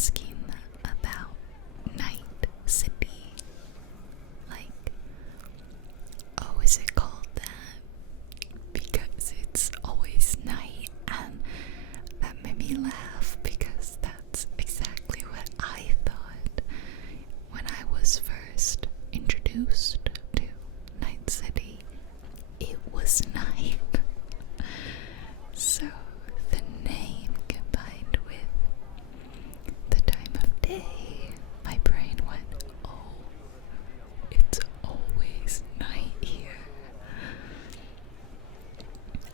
asking about Night City. Like, oh, is it called that because it's always night? And that made me laugh because that's exactly what I thought when I was first introduced to Night City. It was night. So the name combined with the time of day, my brain went, oh, it's always night here.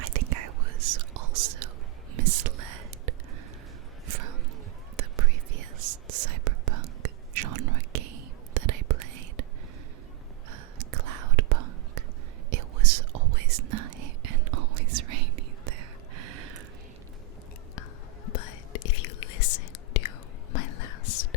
I think I was also misled from the previous Cyberpunk genre game that I played, Cloudpunk. It was always night and always rainy there. But if you listen to my last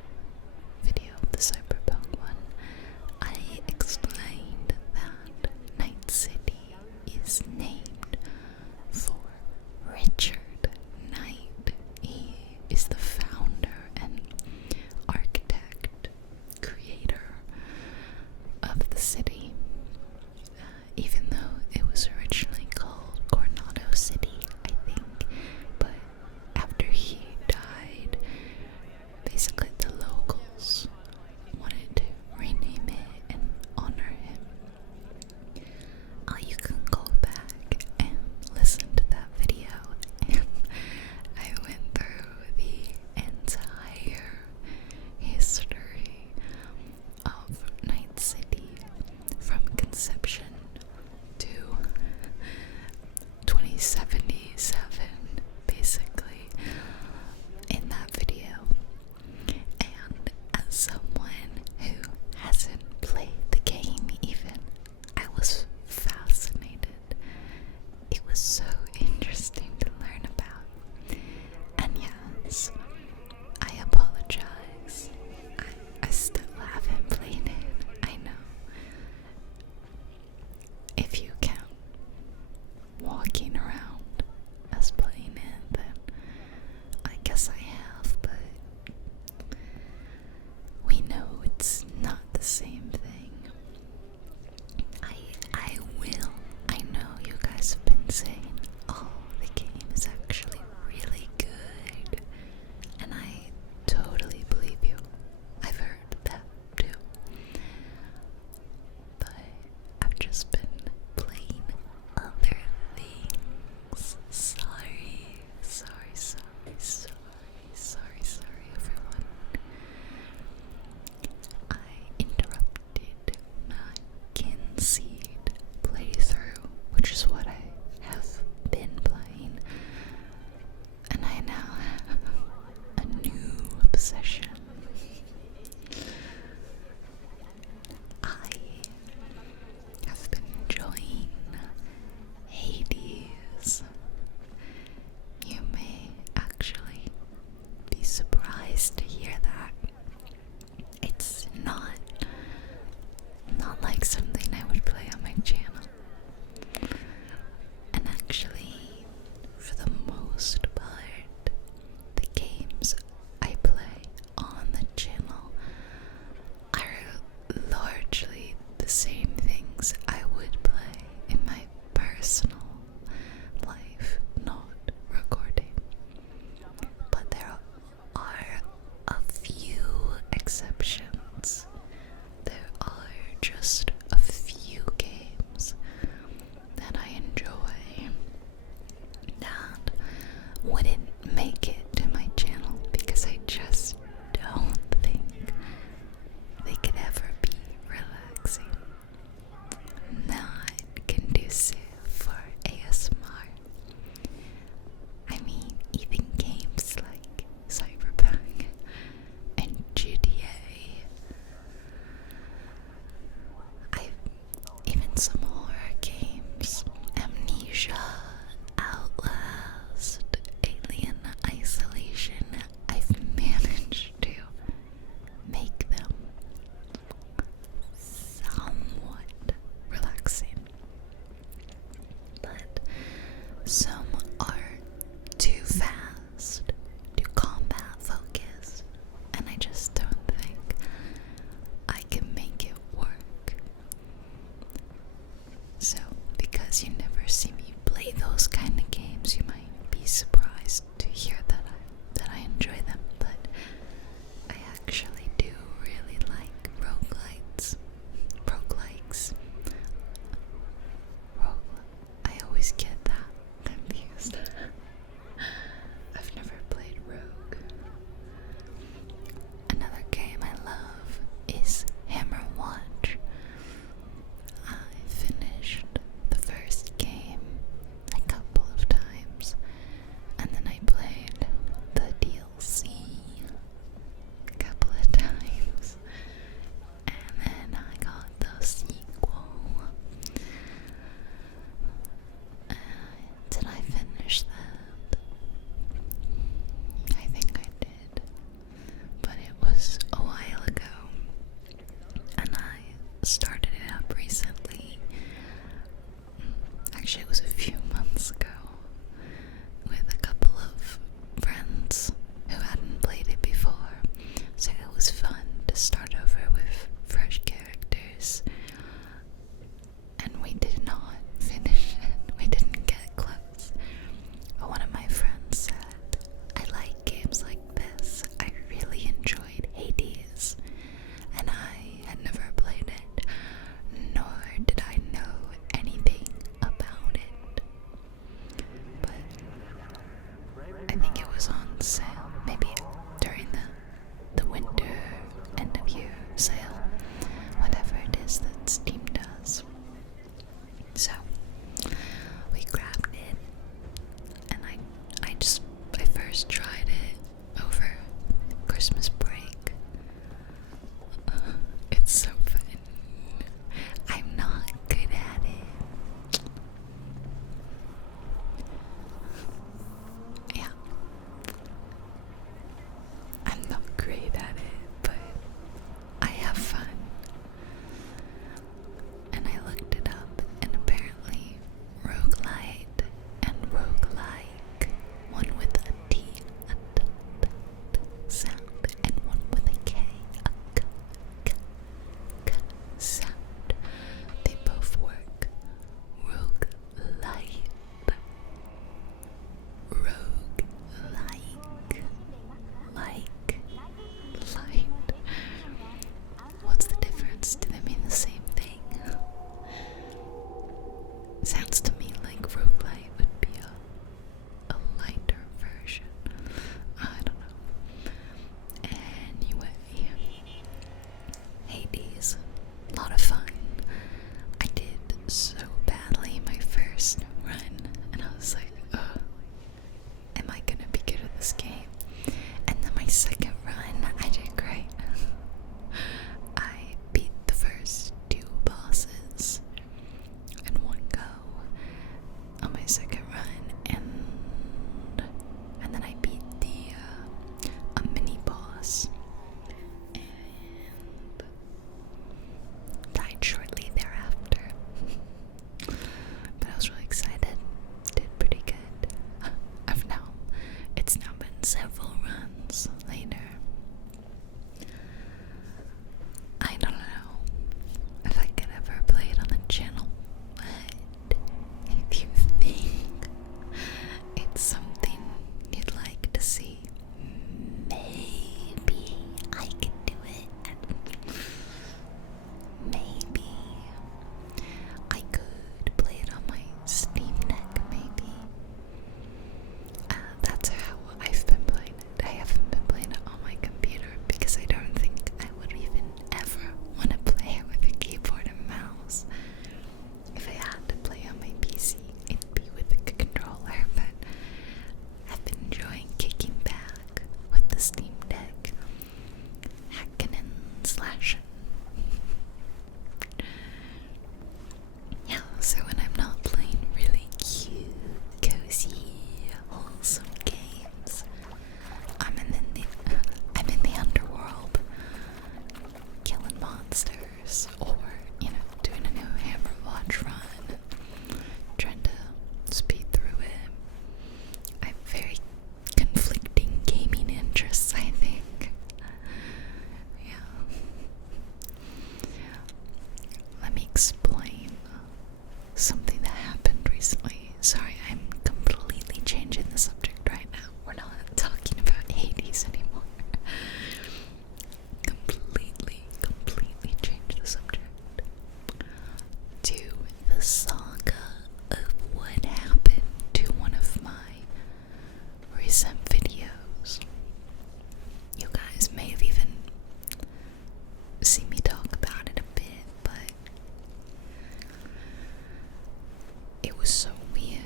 was so weird.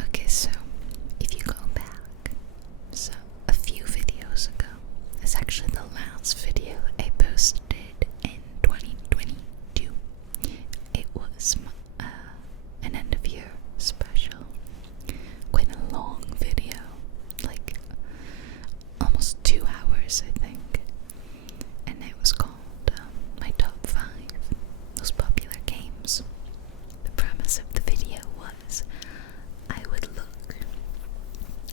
Okay, so if you go back, so a few videos ago, it's actually the last video I posted in 2022. It was an end of year special, quite a long video, like almost 2 hours I think, and it was called my top 5 most popular games. The premise of the video was I would look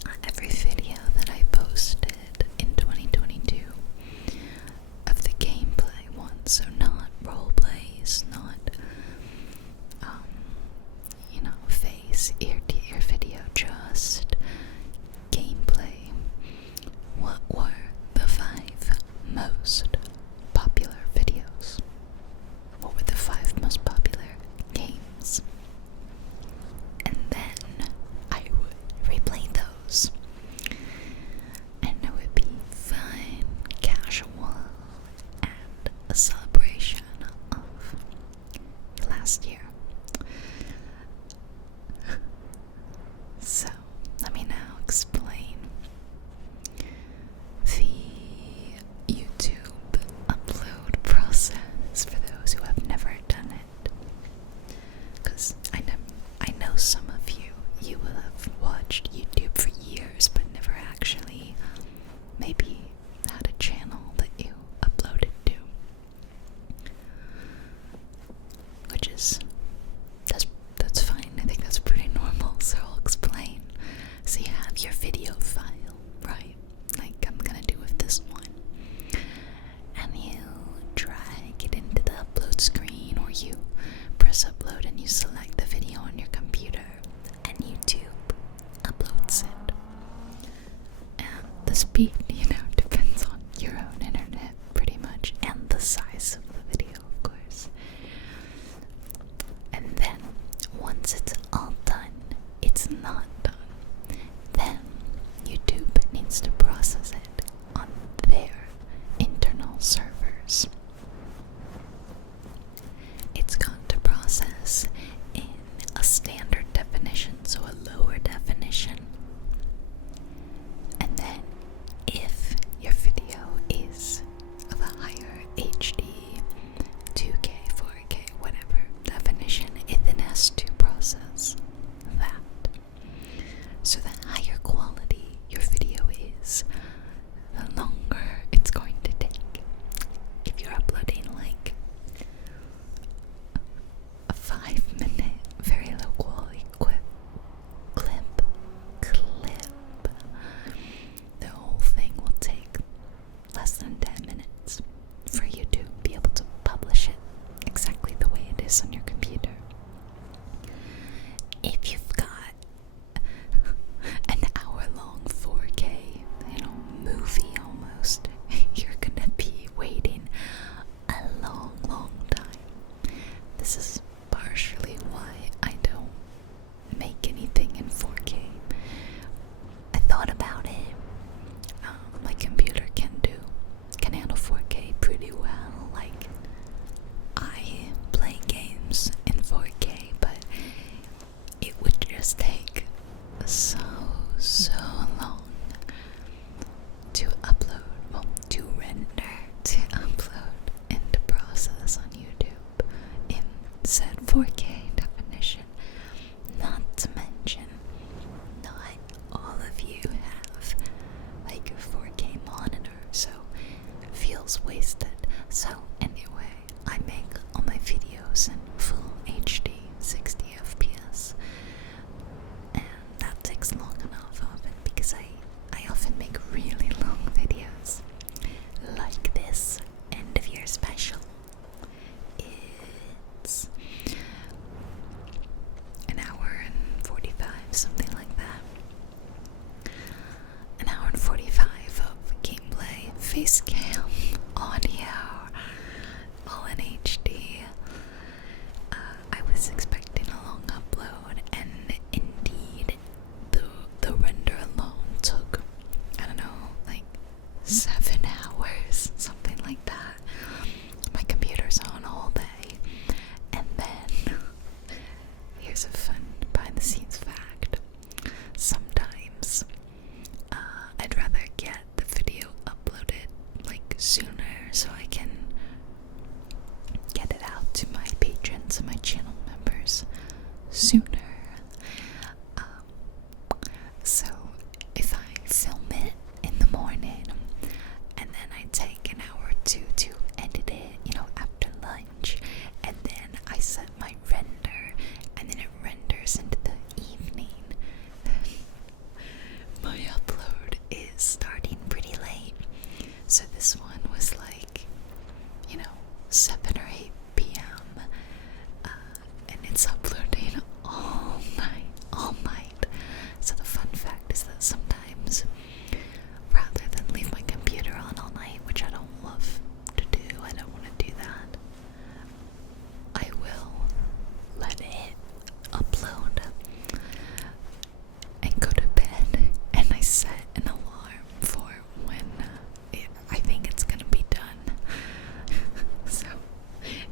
at every video that I posted in 2022 of the gameplay ones, so not role plays, not face ear-to-ear video, just gameplay. What were the 5 most popular videos? What were the 5 most popular games? And then I would replay those, and it would be fun, casual, and a celebration of the last year. So, let me now explain the YouTube upload process for those who have never done it. Because I know some of you will have watched YouTube for years but never actually maybe had a channel that you uploaded to. Which is, that's fine. I think that's pretty normal, so I'll explain. So you have your video file, right? Like I'm gonna do with this one. And you drag it into the upload screen, or you press upload and you select the video on your computer, and YouTube uploads it. And the speed, depends on your own internet pretty much, and the size of the video, of course. And then once it's all done, it's not done. Then YouTube needs to process it on their internal servers. It's got to process in a standard definition, so a lower definition. And then if your video is of a higher HD, 2K, 4K, whatever definition, it then has to process that. So the higher quality your video is, the longer it's going to take. If you're uploading like a 5-minute, very low quality clip, the whole thing will take less than 10 minutes for you to be able to publish it exactly the way it is on your computer. If you've got an hour-long 4K, movie almost, you're gonna be waiting a long, long time. This is partially why I don't make anything in 4K. I thought about it. My computer can handle 4K pretty well. Like, I play games in 4K, but it would just take so long to upload, to render, to upload, and to process on YouTube in said 4K definition. Not to mention, not all of you have like a 4K monitor, so it feels wasted. So anyway, I make all my videos in full HD, 60 FPS, and that takes long enough often because I often make really long videos like this end of year special. It's an hour and 45, something like that. An hour and 45 of gameplay, face cam, audio, all in HD. I was expecting a long upload, and indeed, the render alone took, I don't know, like 7 hours, something like that. My computer's on all day. And then here's a fun behind sooner so I can get it out to my patrons and my channel members sooner. So if I film it in the morning and then I take an hour or two to edit it, after lunch, and then I set my render, and then it renders into the evening, my upload is starting pretty late. So this one was like, 7 or 8 p.m. And it's uploading all night. So the fun fact is that sometimes, rather than leave my computer on all night, which I don't love to do, I don't want to do that, I will let it upload and go to bed, and I set an alarm for when I think it's gonna be done. So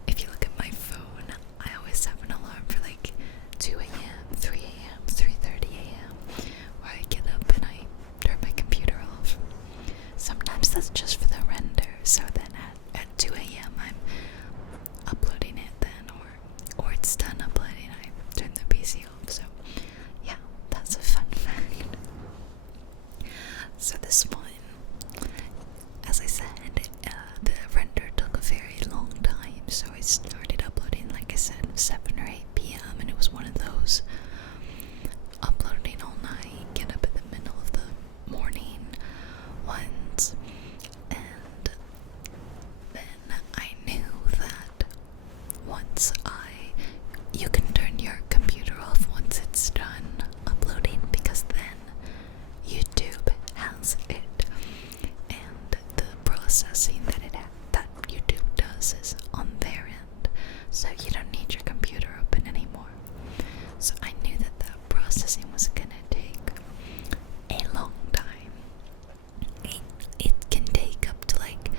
if you look at my phone, I always have an alarm for like 2 a.m., 3 a.m., 3:30 a.m. where I get up and I turn my computer off. Sometimes that's just for the render, so then at 2 a.m. I'm uploading it then, or it's done uploading, I turn the PC off. So yeah, that's a fun fact. So this one, as I said, the render took a very long time, so I started uploading, like I said, 7 or 8 p.m. and it was one of those uploading all night, get up in the middle of the morning ones. And then I knew that you can turn your computer off once it's done uploading, because then YouTube has it, and the processing that YouTube does is on their end, so you don't need your computer open anymore. So I knew that the processing was gonna take a long time. It can take up to like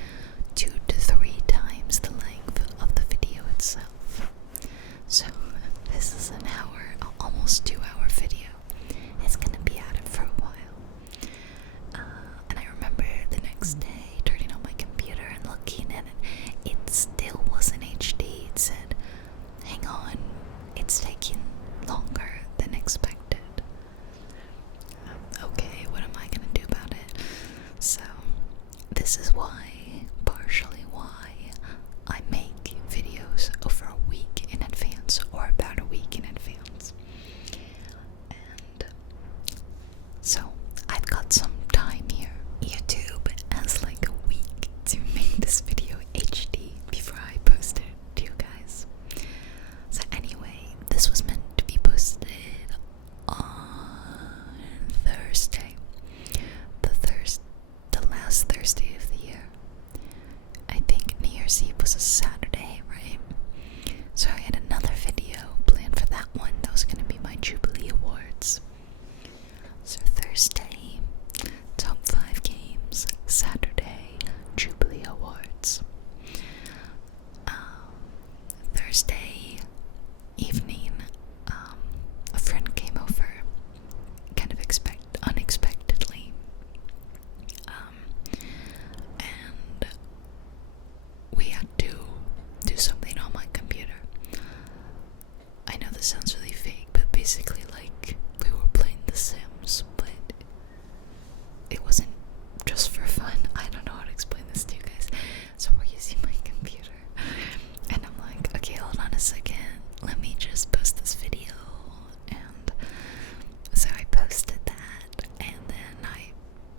2 to 3 times the length of the video itself. So this is an hour, almost 2-hour video. It's gonna be at it for a while. And I remember the next day turning on my computer and looking at it. It still wasn't HD. It said, hang on, it's taking longer than expected. Okay, what am I gonna do about it? So this is partially why I make videos over a week in advance, or about a week in advance. And so I've got some time here. YouTube has like a week to make this video HD before I post it to you guys. So anyway, this was meant to be posted on Thursday. The last Thursday of the year. I think New Year's Eve was a Saturday, right? So I had another video planned for that one. That was gonna be my Jubilee Awards. So Thursday, top 5 games. Saturday, Jubilee Awards. Thursday evening, a friend came over, kind of unexpectedly, and we had to do something on my computer. I know this sounds really fake, but basically, like, we were playing The Sims, but it wasn't just for fun. I don't know how to explain this to you guys. So we're using my computer, and I'm like, okay, hold on a second, let me just post this video. And so I posted that, and then I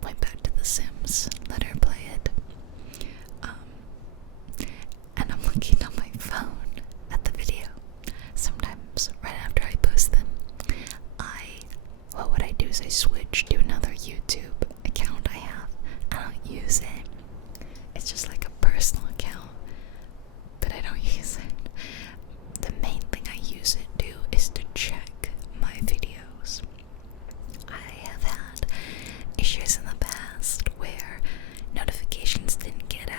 went back to The Sims, let her play it. And I'm looking on my phone at the video. Sometimes right after I post them, what I do is I switch to another YouTube account I have. I don't use it. It's just like a personal account, but I don't use it. The main thing I use it to is to check my videos. I have had issues in the past where notifications didn't get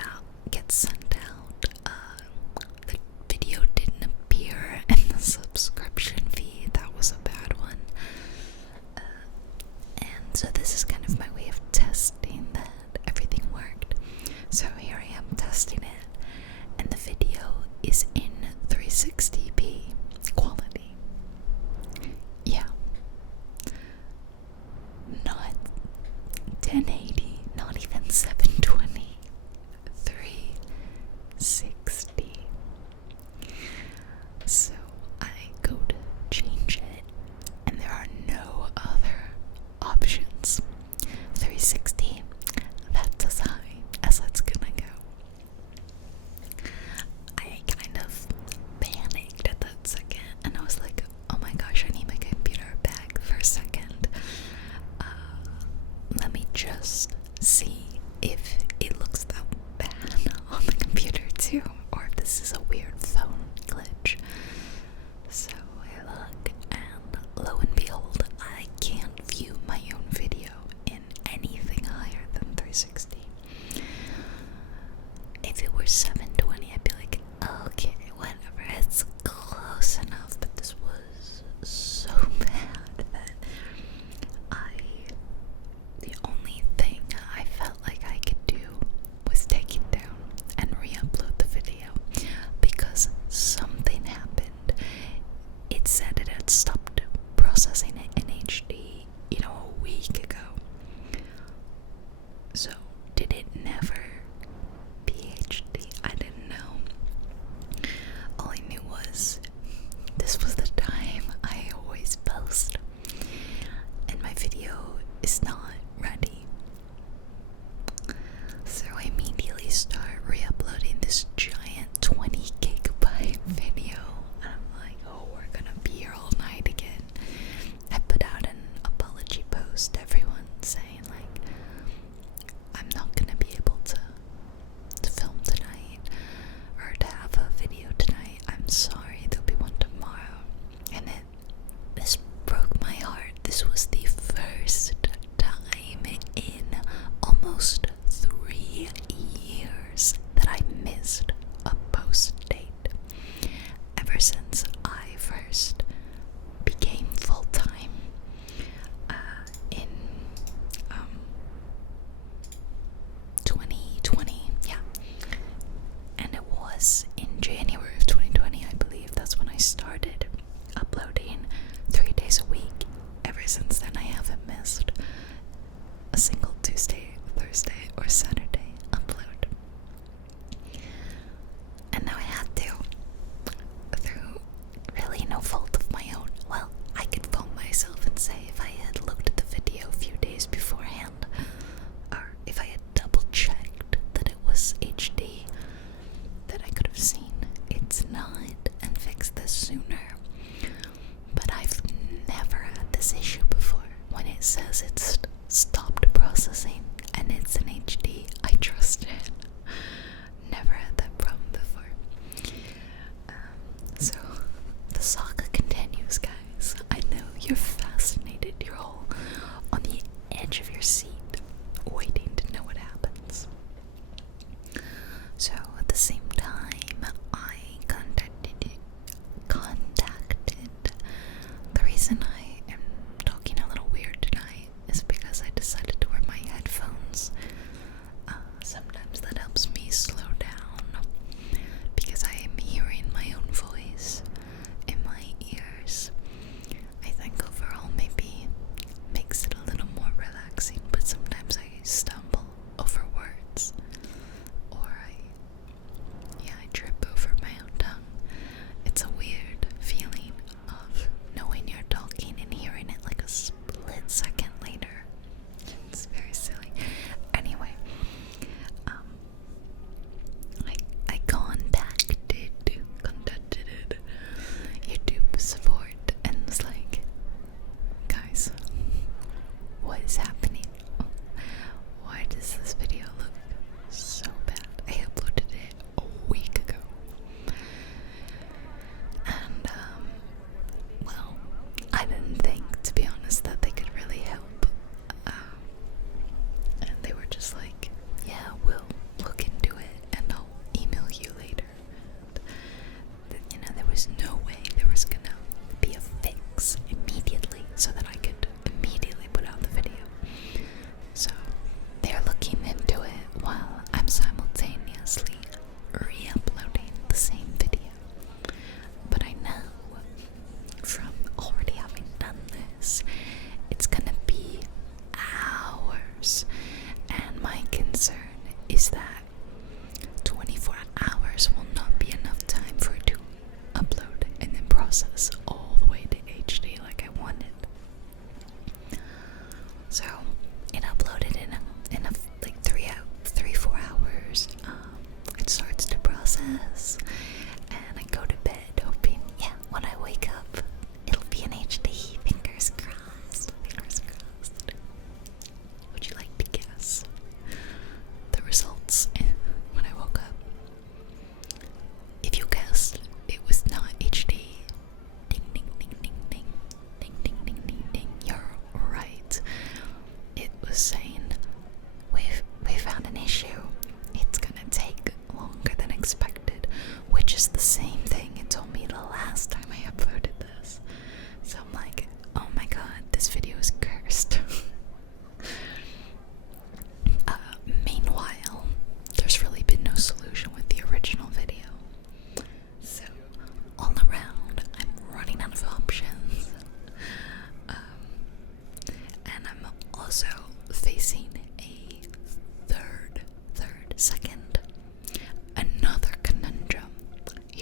sent out. The video didn't appear in the subscription feed. That was a bad one. And so this is kind of my way of testing that everything worked. So here I testing it, and the video is in 360p quality. Yeah. Not 1080, not even 720. 360. So I go to change it, and there are no other options. 360, that's as high as it's gonna go. I kind of panicked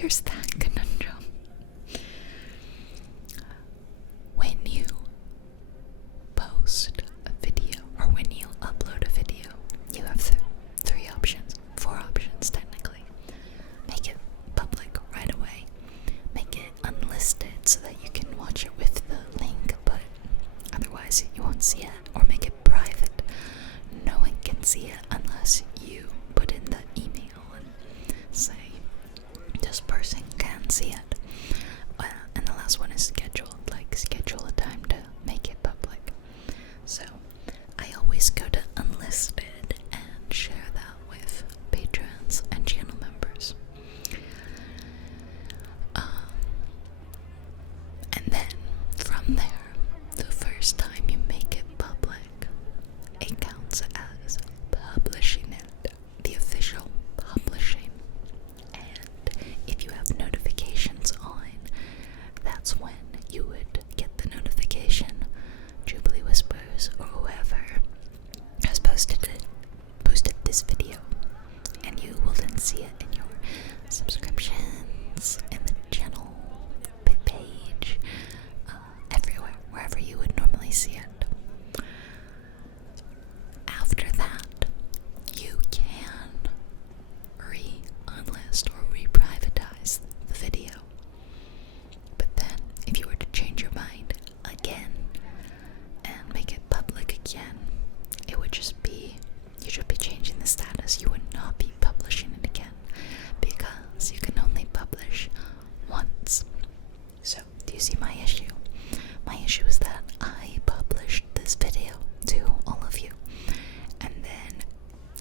here's that conundrum. When you post a video, or when you upload a video, you have three options, four options technically. Make it public right away. Make it unlisted so that you can watch it with the link, but otherwise you won't see it. Or make it private. No one can see it unless you put in the email and say, this person can see it. And the last one is scheduled, like schedule a time to make it public. So I always go to unlisted and share that with patrons and channel members. And then from there, the first time you make it public, it counts as publishing it, the official publishing. And if you have notifications on, that's when you would get the notification. JubileeWhispers or whoever has posted this video, and you will then see it in your subscriptions, in the channel page, everywhere, wherever you would normally see it. After that, you can unlist or re-privatize the video. But then, if you were to change your mind again and make it public again, it would just be, you should be changing the status. You would not be publishing it again, because you can only publish once. So, do you see my issue? My issue is that I published this video to all of you, and then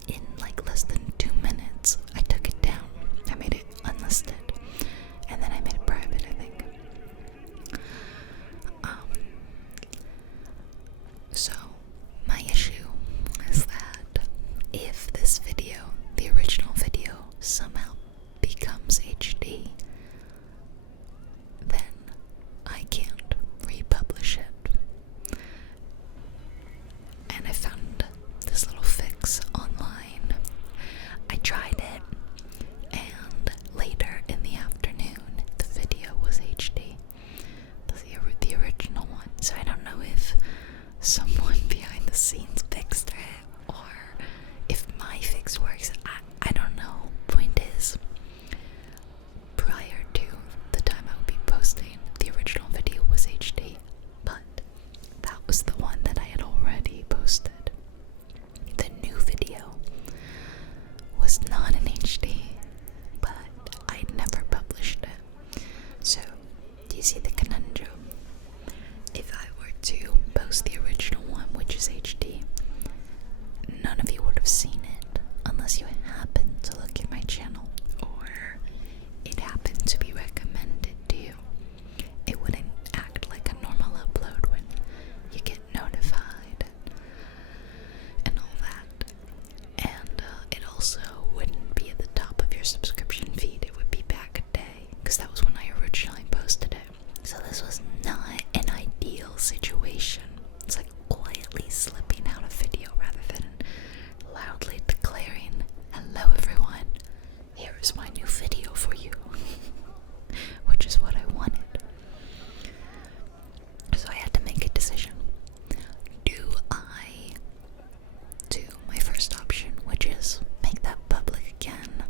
in like less than 2 minutes, I took it down. I made it unlisted, and then I made it private, I think. So, my issue is that if this video, the original video, somehow becomes HD, then I can't republish it. And I found this little fix online. I tried it, and later in the afternoon, the video was HD. The original one. So I don't know if someone behind the scenes fixed it, or if my fix works. I don't know. Point is, prior to the time I would be posting, the original video was HD, but that was the one that I had already posted. The new video was not in HD, but I'd never published it. So, do you see the conundrum? If I were to post the original one, which is HD, none of you would have seen it unless you happened to look at my channel, or it happened to be recommended to you. It wouldn't act like a normal upload when you get notified and all that. And it also wouldn't be at the top of your subscription feed. It would be back a day, because that was when I originally posted it. So this was not an ideal situation. It's like quietly slipping out a video rather than loudly declaring, "Hello everyone, here is my new video for you," which is what I wanted. So I had to make a decision. Do I do my first option, which is make that public again,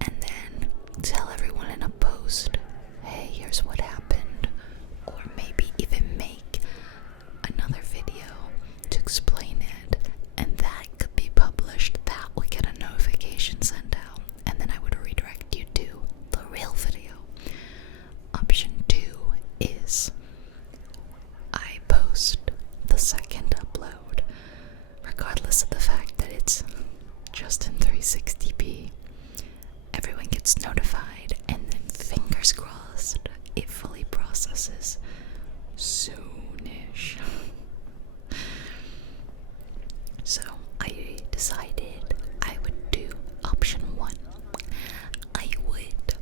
and then tell everyone in a post, "Hey, here's what happened," or maybe even make another video to explain it, and that could be published. That would get a notification sent out, and then I would redirect you to the real video. Option 2 is I post the second upload, regardless of the fact that it's just in 360p. Everyone gets notified, and then fingers crossed, it fully processes soonish. So I decided I would do option 1. I would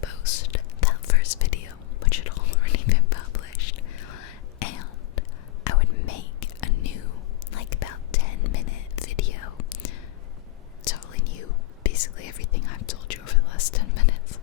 post that first video, which had already been published, and I would make a new, like about 10-minute video telling you basically everything I've told you over the last 10 minutes.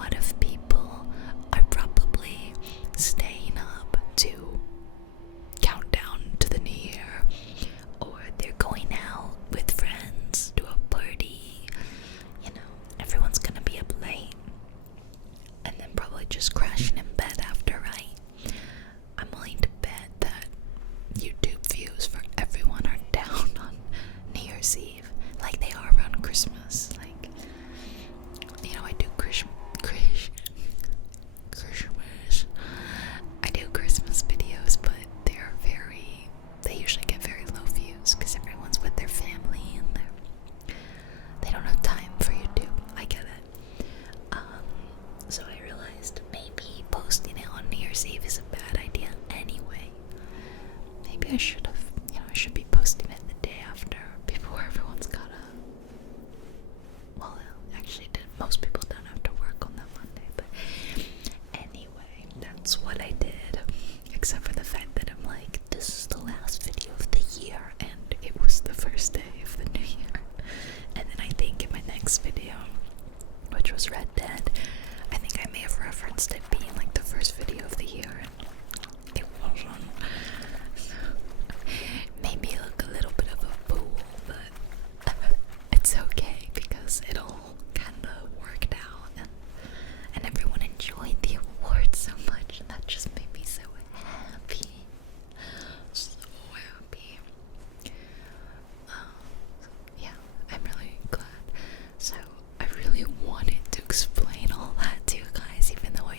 lot of people are probably staying up to count down to the new year, or they're going out with friends to a party. You know, everyone's gonna be up late and then probably just crashing in bed after, right? I'm willing to bet that YouTube views for everyone are down on New Year's Eve, like they are around Christmas. Like, you know, I do Christmas. I do Christmas videos, but they usually get very low views because everyone's with their family and they don't have time for YouTube. I get it. So I realized maybe posting it on New Year's Eve is a bad idea anyway. Maybe I should have, I should be posting it the day after, before everyone's got well, actually, most people don't have to work on that Monday, but anyway, that's what I did, except for the fact that I'm like, this is the last video of the year, and it was the first day of the new year. And then I think in my next video, which was Red Dead, I think I may have referenced it being like the first video of the year, and it wasn't. So, made me look a little bit of a fool, but it's okay because it all kind of worked out, and everyone enjoyed the awards so much, and that just made me so happy. So happy. Yeah, I'm really glad. So I really wanted to explain all that to you guys, even though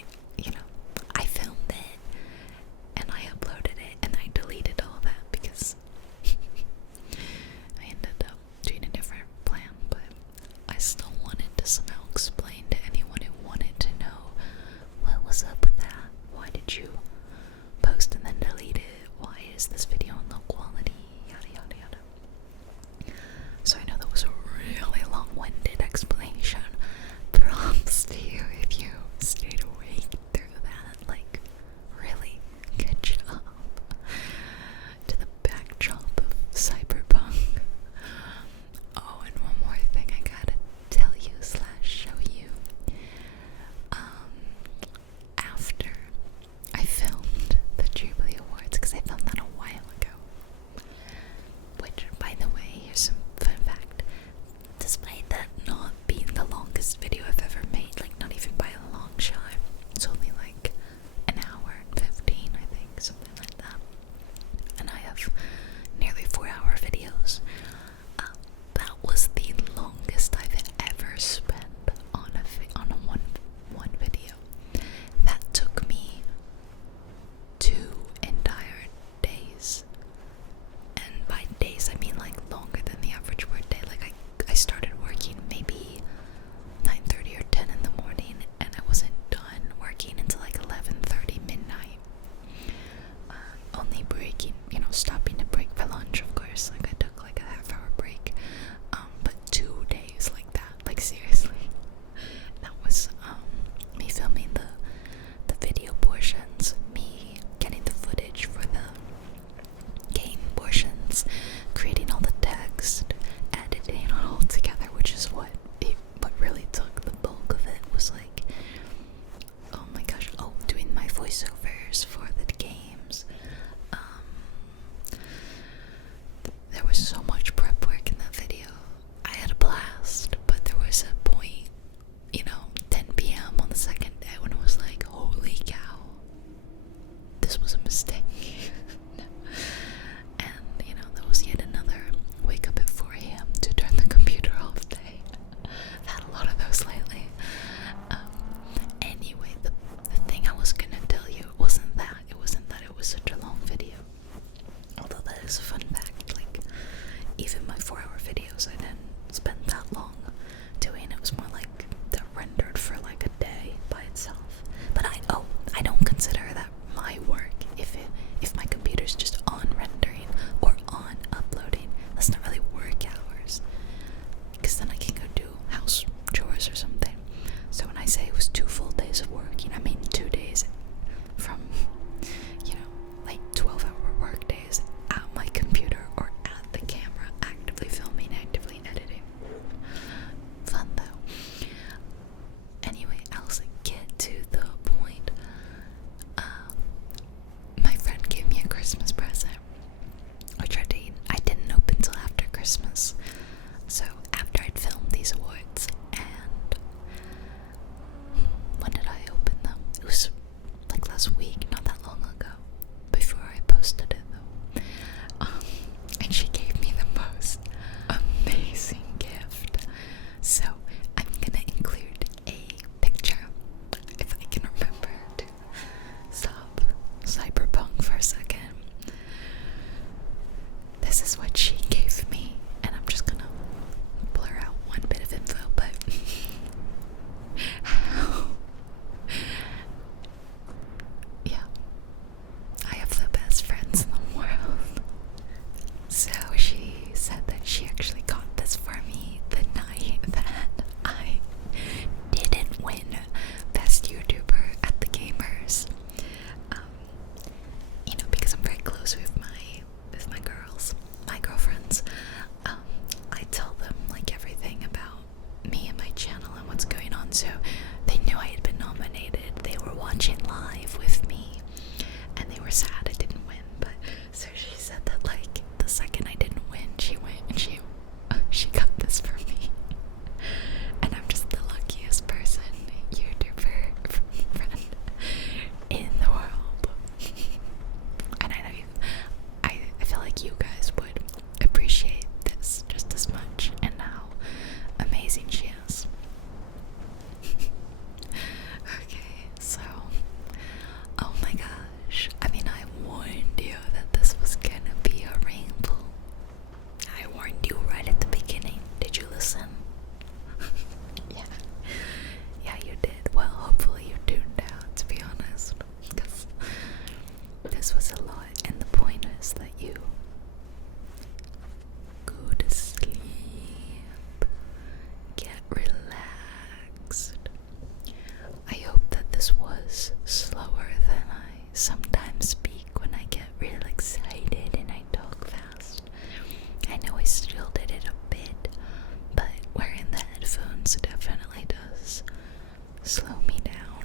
slow me down,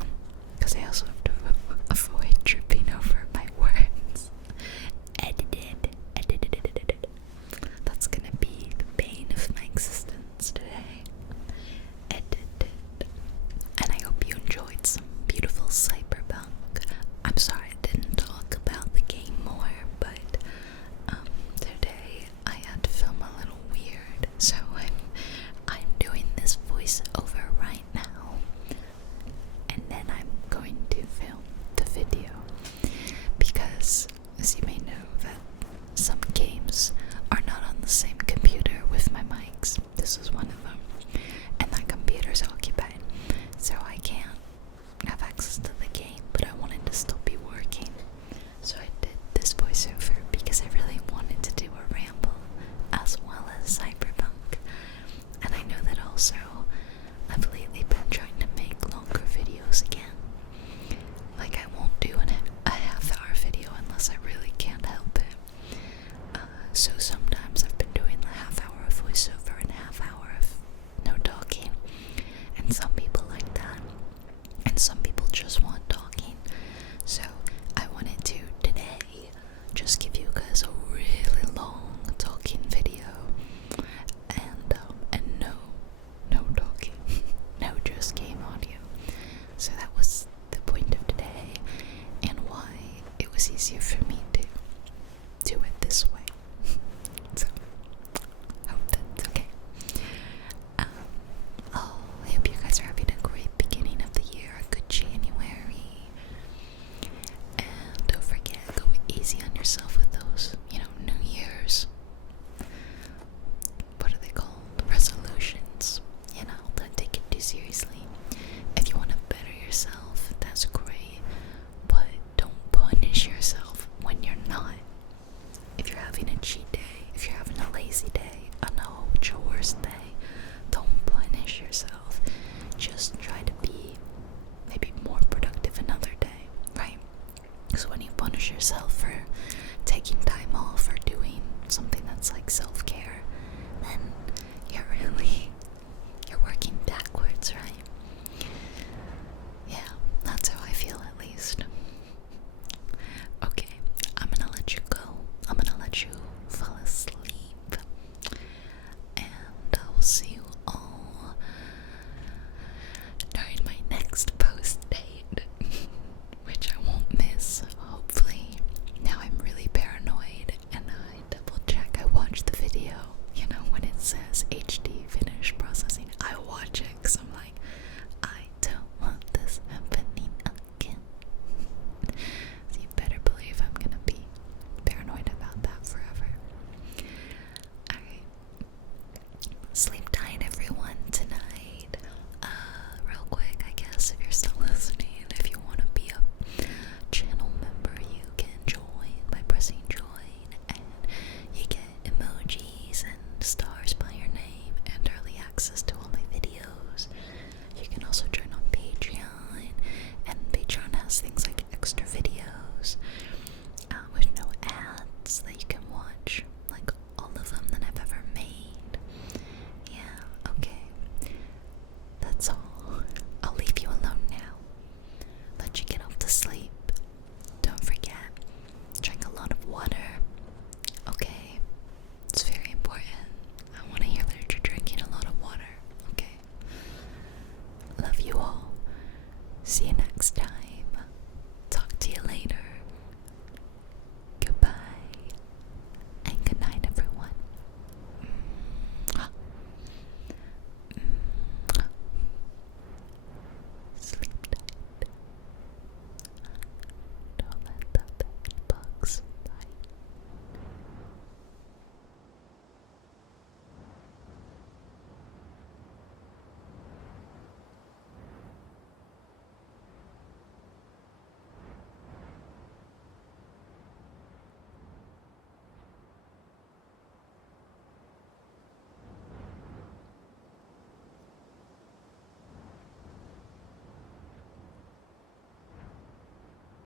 because I also have to avoid tripping over my words. Edited. That's gonna be the bane of my existence today. Edited. And I hope you enjoyed some beautiful Cyberpunk. I'm sorry I didn't talk about the game more, but today I had to film a little weird, so I'm doing this voiceover right now, and then I'm going to film the video, because as you may know that some games are not on the same computer with my mics. This is one of them, and that computer's occupied, so I can't have access to the game, but I wanted to still be working, so I did this voiceover because I really wanted to do a ramble as well as Cyberpunk. And I know that also I've lately been trying to make longer videos again. Like, I won't do a half-hour video unless I really can't help it. So sometimes I've been doing a half-hour of voiceover and a half-hour of no talking, and some people like that, and some people just want talking. So I wanted to today just give you guys a really long talking video, and no talking, no just game audio. So that was the point of today, and why it was easier for me to do it this way. So hope that's okay. I hope you guys are having a great beginning of the year, a good January. And don't forget, go easy on yourself with those, New Year's. What are they called? Resolutions. Don't take it too seriously. If you want to better yourself, that's great. But don't punish yourself when you're not. If you're having a cheat day, if you're having a lazy day, a no chores day, don't punish yourself. Just try to be maybe more productive another day, right? Because when you punish yourself for taking time off or doing something that's like self-care, then you're really